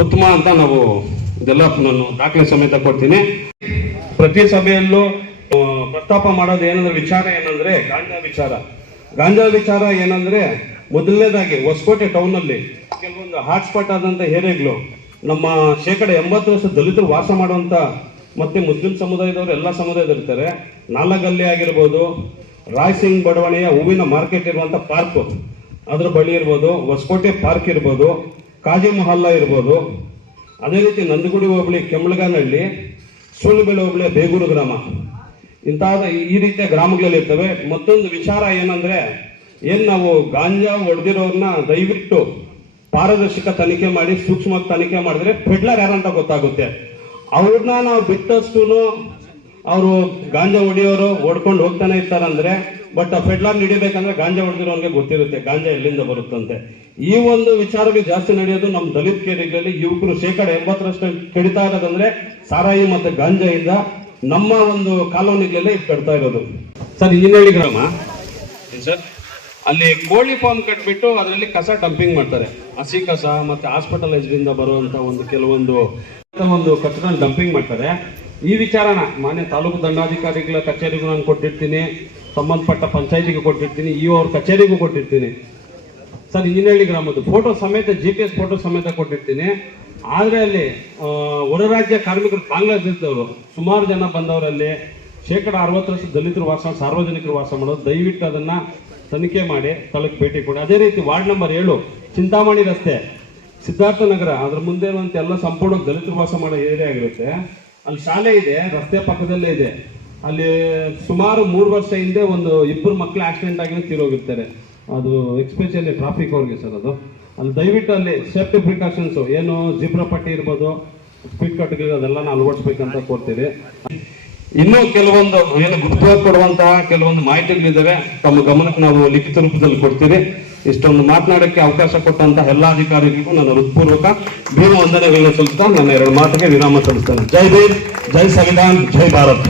ಉತ್ತಮ ಅಂತ ನಾವು ಇದೆಲ್ಲ ನಾನು ದಾಖಲೆ ಸಮೇತ ಕೊಡ್ತೀನಿ. ಪ್ರತಿ ಸಭೆಯಲ್ಲೂ ಪ್ರಸ್ತಾಪ ಮಾಡೋದು ಏನಂದ್ರೆ ವಿಚಾರ ಏನಂದ್ರೆ ಗಾಂಜಾ ವಿಚಾರ ಏನಂದ್ರೆ ಮೊದಲನೇದಾಗಿ ಹೊಸಕೋಟೆ ಟೌನ್ ಅಲ್ಲಿ ಕೆಲವೊಂದು ಹಾಟ್ಸ್ಪಾಟ್ ಆದಂತ ಏರಿಯಾಗಳು ನಮ್ಮ 80% ದಲಿತರು ವಾಸ ಮಾಡುವಂತ ಮತ್ತೆ ಮುಸ್ಲಿಂ ಸಮುದಾಯದವರು ಎಲ್ಲ ಸಮುದಾಯದವರು ಇರ್ತಾರೆ. ನಾಲಗಲ್ಲಿ ಆಗಿರ್ಬೋದು, ರಾಯ್ ಸಿಂಗ್ ಬಡಾವಣೆಯ ಹೂವಿನ ಮಾರ್ಕೆಟ್ ಇರುವಂತ ಪಾರ್ಕ್ ಅದ್ರ ಬಳಿ ಇರ್ಬೋದು, ಹೊಸಕೋಟೆ ಪಾರ್ಕ್ ಇರ್ಬೋದು, ಕಾಜಿ ಮೊಹಲ್ಲಾ ಇರ್ಬೋದು, ಅದೇ ರೀತಿ ನಂದಗುಡಿ ಹೋಬಳಿ ಕೆಮ್ಮಳಗಾನಹಳ್ಳಿ, ಸೂಳುಬೆಲೆ ಹೋಬಳಿಯ ಬೇಗೂರು ಗ್ರಾಮ, ಇಂತಹ ಈ ರೀತಿಯ ಗ್ರಾಮಗಳಲ್ಲಿ ಇರ್ತವೆ. ಮತ್ತೊಂದು ವಿಚಾರ ಏನಂದ್ರೆ ನಾವು ಗಾಂಜಾ ಹೊಡೆದಿರೋರ್ನ ದಯವಿಟ್ಟು ಪಾರದರ್ಶಕ ತನಿಖೆ ಮಾಡಿ ಸೂಕ್ಷ್ಮವಾಗಿ ತನಿಖೆ ಮಾಡಿದ್ರೆ ಪೆಡ್ಲರ್ ಯಾರಂತ ಗೊತ್ತಾಗುತ್ತೆ. ಅವ್ರನ್ನ ನಾವು ಬಿಟ್ಟಷ್ಟು ಅವರು ಗಾಂಜಾ ಹೊಡಿಯೋರು ಹೊಡ್ಕೊಂಡು ಹೋಗ್ತಾನೆ ಇರ್ತಾರಂದ್ರೆ, ಬಟ್ ಆ ಪೆಡ್ಲರ್ ಹಿಡಿಬೇಕಂದ್ರೆ ಗಾಂಜಾ ಹೊಡೆದಿರೋನ್ಗೆ ಗೊತ್ತಿರುತ್ತೆ ಗಾಂಜಾ ಎಲ್ಲಿಂದ ಬರುತ್ತಂತೆ. ಈ ಒಂದು ವಿಚಾರಗಳು ಜಾಸ್ತಿ ನಡೆಯೋದು ನಮ್ಮ ದಲಿತ ಕೇರಿಗಳಲ್ಲಿ. ಯುವಕರು 80% ಕೆಡಿತಾ ಇರೋದಂದ್ರೆ ಸಾರಾಯಿ ಮತ್ತೆ ಗಾಂಜಾಯಿಂದ ನಮ್ಮ ಒಂದು ಕಾಲೋನಿಗಳಲ್ಲೇ ಇದು ಕಟ್ತಾ ಇರೋದು. ಸರ್, ಈನಹಳ್ಳಿ ಗ್ರಾಮ ಸರ್, ಅಲ್ಲಿ ಕೋಳಿ ಫಾರ್ಮ್ ಕಟ್ಬಿಟ್ಟು ಅದರಲ್ಲಿ ಕಸ ಡಂಪಿಂಗ್ ಮಾಡ್ತಾರೆ. ಹಸಿ ಕಸ ಮತ್ತೆ ಹಾಸ್ಪಿಟಲೈಸ್ಡ್ ಇಂದ ಬರುವಂತ ಒಂದು ಕೆಲವೊಂದು ಕಚಡ ಡಂಪಿಂಗ್ ಮಾಡ್ತಾರೆ. ಈ ವಿಚಾರನ ಮಾನ್ಯ ತಾಲೂಕು ದಂಡಾಧಿಕಾರಿಗಳ ಕಚೇರಿಗೂ ನಾನು ಕೊಟ್ಟಿರ್ತೀನಿ, ಸಂಬಂಧಪಟ್ಟ ಪಂಚಾಯತಿಗೆ ಕೊಟ್ಟಿರ್ತೀನಿ, ಅವ್ರ ಕಚೇರಿಗೂ ಕೊಟ್ಟಿರ್ತೀನಿ. ಸರ್, ಈನಹಳ್ಳಿ ಗ್ರಾಮದ ಫೋಟೋ ಸಮೇತ GPS ಫೋಟೋ ಸಮೇತ ಕೊಟ್ಟಿರ್ತೀನಿ. ಆದ್ರೆ ಅಲ್ಲಿ ಹೊರ ರಾಜ್ಯ ಕಾರ್ಮಿಕರು ಬಾಂಗ್ಲಾದೇಶದವರು ಸುಮಾರು ಜನ ಬಂದವರಲ್ಲಿ 60% ದಲಿತರು ಸಾರ್ವಜನಿಕರು ವಾಸ ಮಾಡೋದು. ದಯವಿಟ್ಟು ಅದನ್ನ ತನಿಖೆ ಮಾಡಿ ಸ್ಥಳಕ್ಕೆ ಭೇಟಿ ಕೊಡಿ. ಅದೇ ರೀತಿ ವಾರ್ಡ್ ನಂಬರ್ 7 ಚಿಂತಾಮಣಿ ರಸ್ತೆ, ಸಿದ್ಧಾರ್ಥ ನಗರ, ಅದ್ರ ಮುಂದೆ ಇರುವಂತ ಎಲ್ಲ ಸಂಪೂರ್ಣ ದಲಿತರು ವಾಸ ಮಾಡೋ ಏರಿಯಾ ಆಗಿರುತ್ತೆ. ಅಲ್ಲಿ ಶಾಲೆ ಇದೆ, ರಸ್ತೆ ಪಕ್ಕದಲ್ಲೇ ಇದೆ. ಅಲ್ಲಿ ಸುಮಾರು 3 ವರ್ಷ ಹಿಂದೆ ಒಂದು 2 ಮಕ್ಕಳು ಆಕ್ಸಿಡೆಂಟ್ ಆಗಿ ತೀರೋಗಿರ್ತಾರೆ. ಅದು ಎಕ್ಸ್ಪೆಷಲಿ ಟ್ರಾಫಿಕ್ ಅವ್ರಿಗೆ ಸರ್. ಅದು ಅಲ್ಲಿ ದಯವಿಟ್ಟು ಅಲ್ಲಿ ಸೇಫ್ಟಿ ಪ್ರಿಕಾಷನ್ಸ್ ಏನು ಜಿಬ್ರಾ ಪಟ್ಟಿ ಇರ್ಬೋದು, ಸ್ಪೀಡ್ ಕಟ್ಗಳು ಅದೆಲ್ಲ ಅಳವಡಿಸ್ಬೇಕಂತ ಕೊಡ್ತೀವಿ. ಇನ್ನೂ ಕೆಲವೊಂದು ಏನು ಗುರುತ್ವ ಕೊಡುವಂತಹ ಕೆಲವೊಂದು ಮಾಹಿತಿಗಳಿದ್ದಾವೆ, ತಮ್ಮ ಗಮನಕ್ಕೆ ನಾವು ಲಿಖಿತ ರೂಪದಲ್ಲಿ ಕೊಡ್ತೀವಿ. ಇಷ್ಟೊಂದು ಮಾತನಾಡಕ್ಕೆ ಅವಕಾಶ ಕೊಟ್ಟಂತಹ ಎಲ್ಲ ಅಧಿಕಾರಿಗಳಿಗೂ ನನ್ನ ಹೃತ್ಪೂರ್ವಕ ಭೀಮ ವಂದನೆಗಳನ್ನ ಸಲ್ಲಿಸ್ತಾ ನನ್ನ 2 ಮಾತಿಗೆ ವಿರಾಮ ಸಲ್ಲಿಸ್ತೇನೆ. ಜೈ ಭೀಮ್, ಜೈ ಸಂವಿಧಾನ್, ಜೈ ಭಾರತ್.